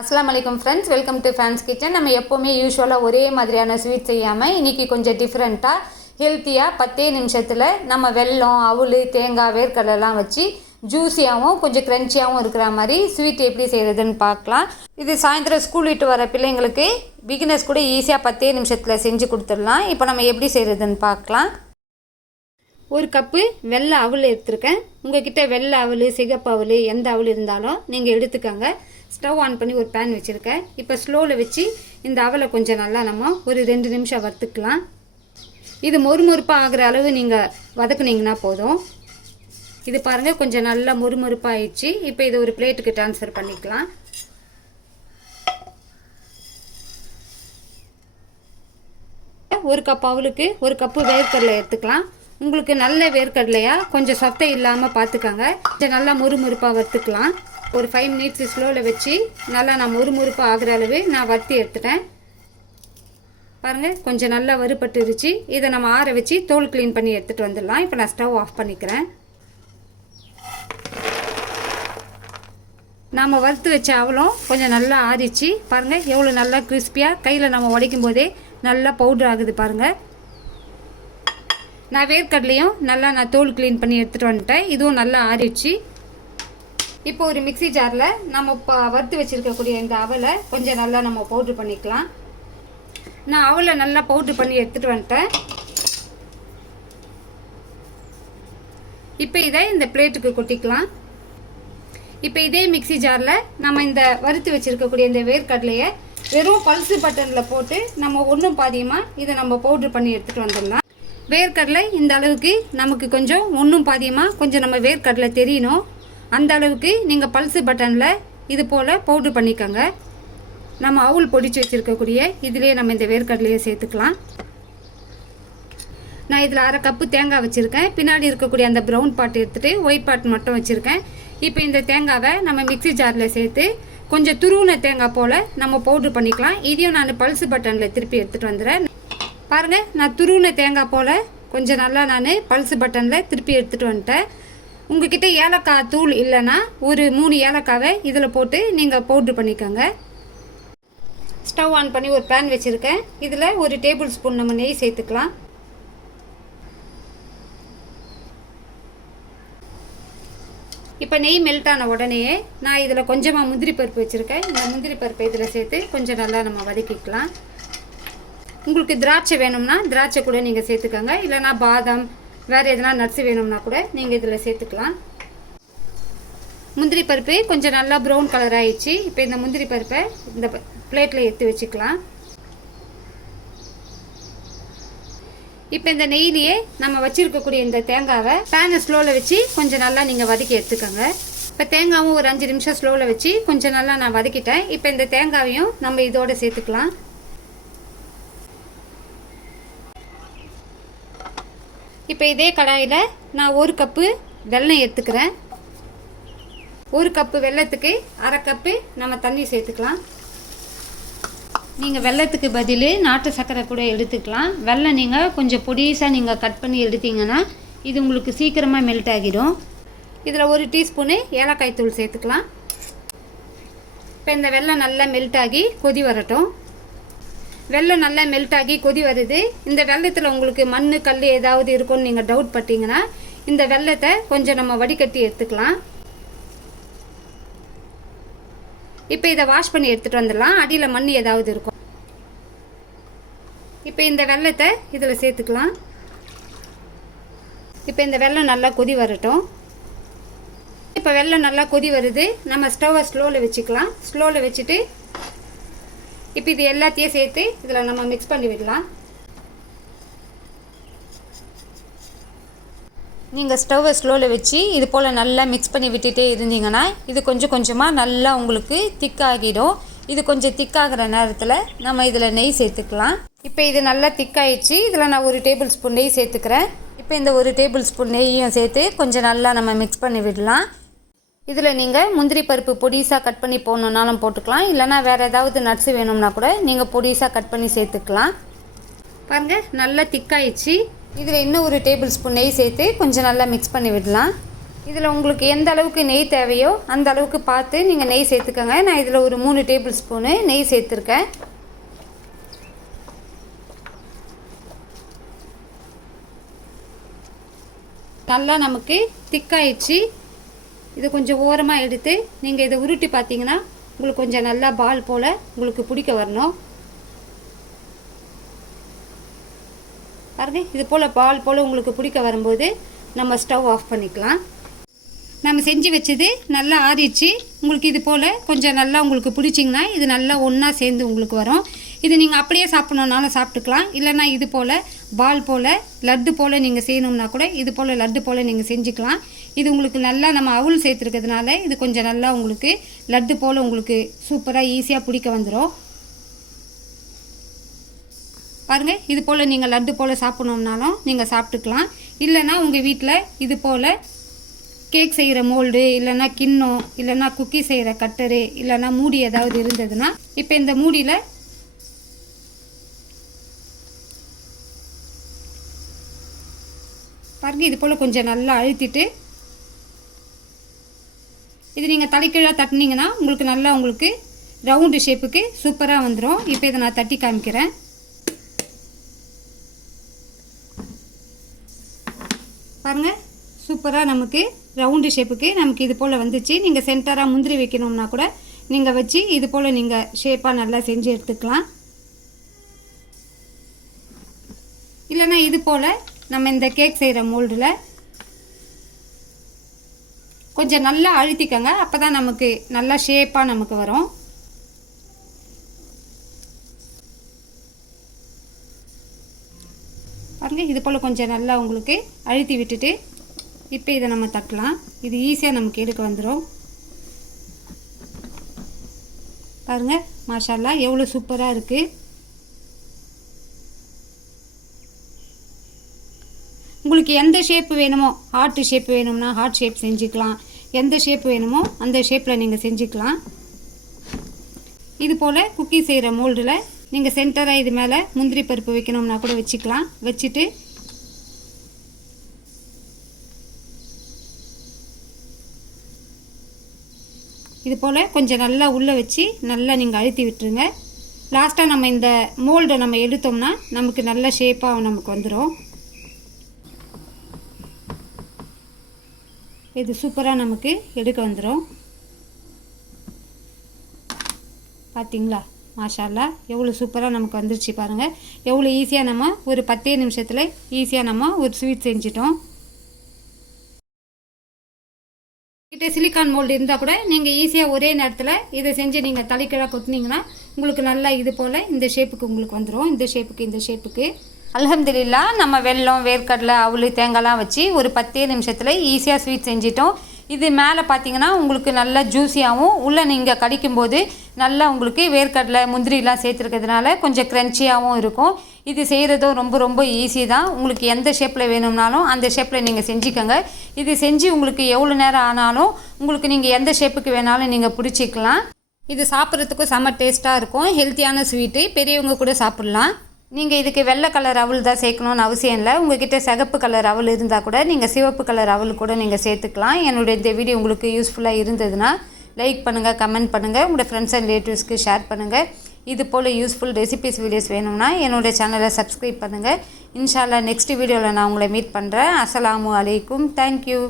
அஸ்லாம் வலைக்கம் friends welcome to fans kitchen நம்ம எப்போவுமே யூஸ்வலாக ஒரே மாதிரியான ஸ்வீட் செய்யாமல் இன்றைக்கி கொஞ்சம் டிஃப்ரெண்ட்டாக ஹெல்த்தியாக பத்தே நிமிஷத்தில் நம்ம வெல்லம் அவுள் தேங்காய் வேர்க்கடலாம் வச்சு ஜூஸியாகவும் கொஞ்சம் க்ரன்ச்சியாகவும் இருக்கிற மாதிரி ஸ்வீட் எப்படி செய்கிறதுன்னு பார்க்கலாம். இது சாயந்தரம் ஸ்கூல் விட்டு வர பிள்ளைங்களுக்கு பிகினர்ஸ் கூட ஈஸியாக பத்தே நிமிஷத்தில் செஞ்சு கொடுத்துடலாம். இப்போ நம்ம எப்படி செய்கிறதுன்னு பார்க்கலாம். ஒரு கப்பு வெள்ளை அவல் எடுத்திருக்கேன். உங்ககிட்ட வெள்ளை அவல் சிகப்பு அவல் எந்த அவல் இருந்தாலும் நீங்கள் எடுத்துக்கோங்க. ஸ்டவ் ஆன் பண்ணி ஒரு பேன் வச்சுருக்கேன். இப்போ ஸ்லோவில் வச்சு இந்த அவலை கொஞ்சம் நல்லா நம்ம ஒரு ரெண்டு நிமிஷம் வறுத்துக்கலாம். இது மொறுமொறுப்பாக ஆகிற அளவு நீங்கள் வதக்குனீங்கன்னா போதும். இது பாருங்கள் கொஞ்சம் நல்லா மொறுமொறுப்பாக ஆயிடுச்சு இப்போ இதை ஒரு பிளேட்டுக்கு ட்ரான்ஸ்ஃபர் பண்ணிக்கலாம். ஒரு கப் அவளுக்கு ஒரு கப்பு வேர்க்கடலை எடுத்துக்கலாம். உங்களுக்கு நல்ல வேர்க்கடலையாக கொஞ்சம் சத்தை இல்லாமல் பார்த்துக்கோங்க கொஞ்சம் நல்லா முறுமுறுப்பாக வறுத்துக்கலாம். ஒரு ஃபைவ் மினிட்ஸ் ஸ்லோவில் வச்சு நல்லா நான் முறுமுறுப்பு ஆகிற அளவு நான் வறுத்தி எடுத்துட்டேன். பாருங்கள் கொஞ்சம் நல்லா வறுபட்டுருச்சு. இதை நம்ம ஆற வச்சு தோல் க்ளீன் பண்ணி எடுத்துகிட்டு வந்துடலாம். இப்போ நான் ஸ்டவ் ஆஃப் பண்ணிக்கிறேன். நாம் வறுத்து வச்ச அவலம் கொஞ்சம் நல்லா ஆறிச்சு. பாருங்கள் எவ்வளோ நல்லா கிறிஸ்பியாக கையில் நம்ம உடைக்கும் போதே நல்லா பவுட்ரு ஆகுது பாருங்கள் நான் வேர்க்கடலையும் நல்லா நான் தோல் க்ளீன் பண்ணி எடுத்துகிட்டு வந்துட்டேன். இதுவும் நல்லா ஆறிடுச்சு. இப்போ ஒரு மிக்சி ஜாரில் நம்ம இப்போ வறுத்து வச்சுருக்கக்கூடிய இந்த அவலை கொஞ்சம் நல்லா நம்ம பவுட்ரு பண்ணிக்கலாம். நான் அவலை நல்லா பவுட்ரு பண்ணி எடுத்துகிட்டு வந்துட்டேன். இப்போ இதை இந்த பிளேட்டுக்கு கொட்டிக்கலாம். இப்போ இதே மிக்சி ஜாரில் நம்ம இந்த வறுத்து வச்சுருக்கக்கூடிய இந்த வேர்க்கடலையை வெறும் பல்சு பட்டனில் போட்டு நம்ம ஒன்றும் பாதியமாக இதை நம்ம பவுட்ரு பண்ணி எடுத்துகிட்டு வந்துடலாம். வேர்க்கடலை இந்த அளவுக்கு நமக்கு கொஞ்சம் ஒன்றும் பாதியமாக கொஞ்சம் நம்ம வேர்க்கடலை தெரியணும். அந்த அளவுக்கு நீங்கள் பல்ஸு பட்டனில் இது போல் பவுட்ரு பண்ணிக்கோங்க. நம்ம அவுல் பொடிச்சு வச்சுருக்கக்கூடிய இதிலே நம்ம இந்த வேர்க்கடலையே சேர்த்துக்கலாம். நான் இதில் அரை கப்பு தேங்காய் வச்சுருக்கேன். பின்னாடி இருக்கக்கூடிய அந்த ப்ரௌன் பாட் எடுத்துகிட்டு ஒயிட் பாட் மட்டும் வச்சுருக்கேன். இப்போ இந்த தேங்காவை நம்ம மிக்சி ஜாரில் சேர்த்து கொஞ்சம் துருவின தேங்காய் போல் நம்ம பவுட்ரு பண்ணிக்கலாம். இதையும் நான் பல்ஸ் பட்டனில் திருப்பி எடுத்துகிட்டு வந்துடுறேன். பாருங்கள் நான் துருவின தேங்காய் போல் கொஞ்சம் நல்லா நான் பல்ஸு பட்டனில் திருப்பி எடுத்துகிட்டு வந்துட்டேன். உங்ககிட்ட ஏலக்காய் தூள் இல்லைன்னா ஒரு மூணு ஏலக்காவை இதில் போட்டு நீங்கள் பவுட்ரு பண்ணிக்கோங்க. ஸ்டவ் ஆன் பண்ணி ஒரு பேன் வச்சுருக்கேன். இதில் ஒரு டேபிள் ஸ்பூன் நம்ம நெய் சேர்த்துக்கலாம். இப்போ நெய் மெல்ட் ஆன உடனேயே நான் இதில் கொஞ்சமாக முந்திரி பருப்பு வச்சுருக்கேன். இந்த முந்திரி பருப்பை இதில் சேர்த்து கொஞ்சம் நல்லா நம்ம வதக்கிக்கலாம். உங்களுக்கு திராட்சை வேணும்னா திராட்சை கூட நீங்கள் சேர்த்துக்கோங்க. இல்லைனா பாதாம் வேறு எதனா நட்ஸ் வேணும்னா கூட நீங்கள் இதில் சேர்த்துக்கலாம். முந்திரி பருப்பு கொஞ்சம் நல்லா ப்ரௌன் கலர் ஆயிடுச்சு. இப்போ இந்த முந்திரி பருப்பை இந்த பிளேட்டில் எடுத்து வச்சுக்கலாம். இப்போ இந்த நெய்லியே நம்ம வச்சுருக்கக்கூடிய இந்த தேங்காவை பேனை ஸ்லோவில் வச்சு கொஞ்சம் நல்லா நீங்கள் வதக்கி எடுத்துக்கோங்க. இப்போ தேங்காவும் ஒரு அஞ்சு நிமிஷம் ஸ்லோவில் வச்சு கொஞ்சம் நல்லா நான் வதக்கிட்டேன். இப்போ இந்த தேங்காவையும் நம்ம இதோடு சேர்த்துக்கலாம். இப்போ இதே கடாயில் நான் ஒரு கப்பு வெல்லம் எடுத்துக்கிறேன். ஒரு கப்பு வெல்லத்துக்கு அரை கப்பு நம்ம தண்ணி சேர்த்துக்கலாம். நீங்கள் வெள்ளத்துக்கு பதில் நாட்டு சர்க்கரை கூட எடுத்துக்கலாம். வெள்ளம் நீங்கள் கொஞ்சம் பொடிசாக நீங்கள் கட் பண்ணி எடுத்தீங்கன்னா இது உங்களுக்கு சீக்கிரமாக மெல்ட் ஆகிடும். இதில் ஒரு டீஸ்பூனு ஏலக்காய் தூள் சேர்த்துக்கலாம். இப்போ இந்த வெள்ளம் நல்லா மெல்ட் ஆகி கொதி வரட்டும். வெள்ளம் நல்லா மெல்ட் ஆகி கொதி வருது. இந்த வெள்ளத்தில் உங்களுக்கு மண் கல் ஏதாவது இருக்கும்னு நீங்கள் டவுட் பட்டீங்கன்னா இந்த வெள்ளத்தை கொஞ்சம் நம்ம வடிகட்டி எடுத்துக்கலாம். இப்போ இதை வாஷ் பண்ணி எடுத்துகிட்டு வந்துடலாம். அடியில் மண் ஏதாவது இருக்கும். இப்போ இந்த வெள்ளத்தை இதில் சேர்த்துக்கலாம். இப்போ இந்த வெள்ளம் நல்லா கொதி வரட்டும். இப்போ வெள்ளம் நல்லா கொதி வருது. நம்ம ஸ்டவ்வை ஸ்லோவில் வச்சுக்கலாம். ஸ்லோவில் வச்சுட்டு இப்போ இது எல்லாத்தையும் சேர்த்து இதில் நம்ம மிக்ஸ் பண்ணி விடலாம். நீங்கள் ஸ்டவ்வை ஸ்லோவில் வச்சு இது போல் நல்லா மிக்ஸ் பண்ணி விட்டுட்டே இருந்தீங்கன்னா இது கொஞ்சம் கொஞ்சமாக நல்லா உங்களுக்கு திக்காகிடும் இது கொஞ்சம் திக்காகிற நேரத்தில் நம்ம இதில் நெய் சேர்த்துக்கலாம். இப்போ இது நல்லா திக்காயிடுச்சு இதில் நான் ஒரு டேபிள் ஸ்பூன் நெய் சேர்த்துக்கிறேன். இப்போ இந்த ஒரு டேபிள் ஸ்பூன் நெய்யும் சேர்த்து கொஞ்சம் நல்லா நம்ம மிக்ஸ் பண்ணி விடலாம். இதில் நீங்கள் முந்திரி பருப்பு பொடிசாக கட் பண்ணி போடணுன்னாலும் போட்டுக்கலாம். இல்லைனா வேறு ஏதாவது நட்ஸு வேணும்னா கூட நீங்கள் பொடிசாக கட் பண்ணி சேர்த்துக்கலாம். பாருங்கள் நல்லா திக்காயிடுச்சு. இதில் இன்னும் ஒரு டேபிள் ஸ்பூன் நெய் சேர்த்து கொஞ்சம் நல்லா மிக்ஸ் பண்ணி விடலாம். இதில் உங்களுக்கு எந்த அளவுக்கு நெய் தேவையோ அந்த அளவுக்கு பார்த்து நீங்கள் நெய் சேர்த்துக்கோங்க. நான் இதில் ஒரு மூணு டேபிள் ஸ்பூனு நெய் சேர்த்துருக்கேன். நல்லா நமக்கு திக்காயிடுச்சு. இதை கொஞ்சம் ஓரமாக எடுத்து நீங்கள் இதை உருட்டி பார்த்தீங்கன்னா உங்களுக்கு கொஞ்சம் நல்லா பால் போல் உங்களுக்கு பிடிக்க வரணும். பாருங்க இது போல் பால் போல் உங்களுக்கு பிடிக்க வரும்போது நம்ம ஸ்டவ் ஆஃப் பண்ணிக்கலாம். நம்ம செஞ்சு வச்சது நல்லா ஆறிடுச்சு. உங்களுக்கு இது போல் கொஞ்சம் நல்லா உங்களுக்கு பிடிச்சிங்கன்னா இது நல்லா ஒன்றா சேர்ந்து உங்களுக்கு வரும். இது நீங்கள் அப்படியே சாப்பிட்ணுன்னாலும் சாப்பிட்டுக்கலாம். இல்லைன்னா இது போல் பால் போல் லட்டு போல் நீங்கள் செய்யணும்னா கூட இது போல் லட்டு போல் நீங்கள் செஞ்சுக்கலாம். இது உங்களுக்கு நல்லா நம்ம அவுள் சேர்த்துருக்கிறதுனால இது கொஞ்சம் நல்லா உங்களுக்கு லட்டு போல் உங்களுக்கு சூப்பராக ஈஸியாக பிடிக்க வந்துடும் பாருங்கள் இது போல் நீங்கள் லட்டு போல் சாப்பிட்ணும்னாலும் நீங்கள் சாப்பிட்டுக்கலாம். இல்லைன்னா உங்கள் வீட்டில் இது போல் கேக் செய்கிற மோல்டு இல்லைன்னா கிண்ணம் இல்லைன்னா குக்கி செய்கிற கட்டரு இல்லைன்னா மூடி ஏதாவது இருந்ததுன்னா இப்போ இந்த மூடியில் பாருங்கள் இது போல் கொஞ்சம் நல்லா அழுத்திட்டு இது நீங்கள் தலைக்கீழாக தட்டினீங்கன்னா உங்களுக்கு நல்லா உங்களுக்கு ரவுண்டு ஷேப்புக்கு சூப்பராக வந்துடும் இப்போ இதை நான் தட்டி காமிக்கிறேன். பாருங்கள் சூப்பராக நமக்கு ரவுண்டு ஷேப்புக்கு நமக்கு இது போல் வந்துச்சு. நீங்கள் சென்டராக முந்திரி வைக்கணும்னா கூட நீங்கள் வச்சு இது போல் நீங்கள் ஷேப்பாக நல்லா செஞ்சு எடுத்துக்கலாம். இல்லைன்னா இது போல் நம்ம இந்த கேக் செய்கிற மோல்டில் கொஞ்சம் நல்லா அழுத்திக்கங்க. அப்போ தான் நமக்கு நல்லா ஷேப்பாக நமக்கு வரும். பாருங்கள் இது போல் கொஞ்சம் நல்லா உங்களுக்கு அழுத்தி விட்டுட்டு இப்போ இதை நம்ம தட்டலாம். இது ஈஸியாக நமக்கு எடுக்க வந்துடும் பாருங்கள் மாஷால்லா எவ்வளோ சூப்பராக இருக்குது உங்களுக்கு எந்த ஷேப் வேணுமோ ஹார்ட் ஷேப் வேணும்னா ஹார்ட் ஷேப் செஞ்சுக்கலாம். எந்த ஷேப் வேணுமோ அந்த ஷேப்பில் நீங்கள் செஞ்சுக்கலாம். இது போல் குக்கி செய்கிற மோல்டில் நீங்கள் சென்டராக இது மேலே முந்திரி பருப்பு வைக்கணும்னா கூட வச்சுக்கலாம். வச்சுட்டு இது போல் கொஞ்சம் நல்லா உள்ளே வச்சு நல்லா நீங்கள் அழுத்தி விட்டுருங்க. லாஸ்ட்டாக நம்ம இந்த மோல்டை நம்ம எடுத்தோம்னா நமக்கு நல்ல ஷேப்பாக நமக்கு வந்துடும் இது சூப்பராக நமக்கு எடுக்க வந்துடும் பார்த்தீங்களா மாஷால்லா எவ்வளோ சூப்பராக நமக்கு வந்துருச்சு பாருங்கள் எவ்வளோ ஈஸியாக நம்ம ஒரு பத்தே நிமிஷத்தில் ஈஸியாக நம்ம ஒரு ஸ்வீட் செஞ்சிட்டோம். கிட்ட சிலிக்கான் மோல்டு இருந்தால் கூட நீங்கள் ஈஸியாக ஒரே நேரத்தில் இதை செஞ்சு நீங்கள் தலைக்கீழாக கொத்துனீங்கன்னா உங்களுக்கு நல்லா இது போல் இந்த ஷேப்புக்கு உங்களுக்கு வந்துடும் இந்த ஷேப்புக்கு இந்த ஷேப்புக்கு அல்ஹம்துலில்லா நம்ம வெல்லம் வேர்க்கடலை அவளு தேங்காய்லாம் வச்சு ஒரு பத்தே நிமிஷத்தில் ஈஸியாக ஸ்வீட் செஞ்சிட்டோம். இது மேலே பார்த்தீங்கன்னா உங்களுக்கு நல்லா ஜூஸியாகவும் உள்ளே நீங்கள் கடிக்கும்போது நல்லா உங்களுக்கு வேர்க்கடலை முந்திரிலாம் சேர்த்துருக்கிறதுனால கொஞ்சம் க்ரன்ச்சியாகவும் இருக்கும். இது செய்கிறதும் ரொம்ப ரொம்ப ஈஸி தான். உங்களுக்கு எந்த ஷேப்பில் வேணும்னாலும் அந்த ஷேப்பில் நீங்கள் செஞ்சுக்கோங்க. இது செஞ்சு உங்களுக்கு எவ்வளோ நேரம் ஆனாலும் உங்களுக்கு நீங்கள் எந்த ஷேப்புக்கு வேணாலும் நீங்கள் பிடிச்சிக்கலாம். இது சாப்பிட்றதுக்கும் செம்ம டேஸ்ட்டாக இருக்கும். ஹெல்த்தியான ஸ்வீட்டு பெரியவங்க கூட சாப்பிட்லாம். நீங்கள் இதுக்கு வெள்ளை கலர் அவல் தான் சேர்க்கணும்னு அவசியம் இல்லை. உங்ககிட்ட சிகப்பு கலர் அவல் இருந்தால் கூட நீங்கள் சிவப்பு கலர் அவல் கூட நீங்கள் சேர்த்துக்கலாம். என்னுடைய இந்த வீடியோ உங்களுக்கு யூஸ்ஃபுல்லாக இருந்ததுன்னா லைக் பண்ணுங்கள் கமெண்ட் பண்ணுங்கள் உங்களோட ஃப்ரெண்ட்ஸ் அண்ட் ரிலேட்டிவ்ஸ்க்கு ஷேர் பண்ணுங்கள் இது போல் யூஸ்ஃபுல் ரெசிபிஸ் வீடியோஸ் வேணும்னா என்னுடைய சேனலை சப்ஸ்கிரைப் பண்ணுங்கள் இன்ஷால்லா நெக்ஸ்ட் வீடியோவில் நான் உங்களை மீட் பண்ணுறேன் அஸ்லாம் அலைக்கும். தேங்க்யூ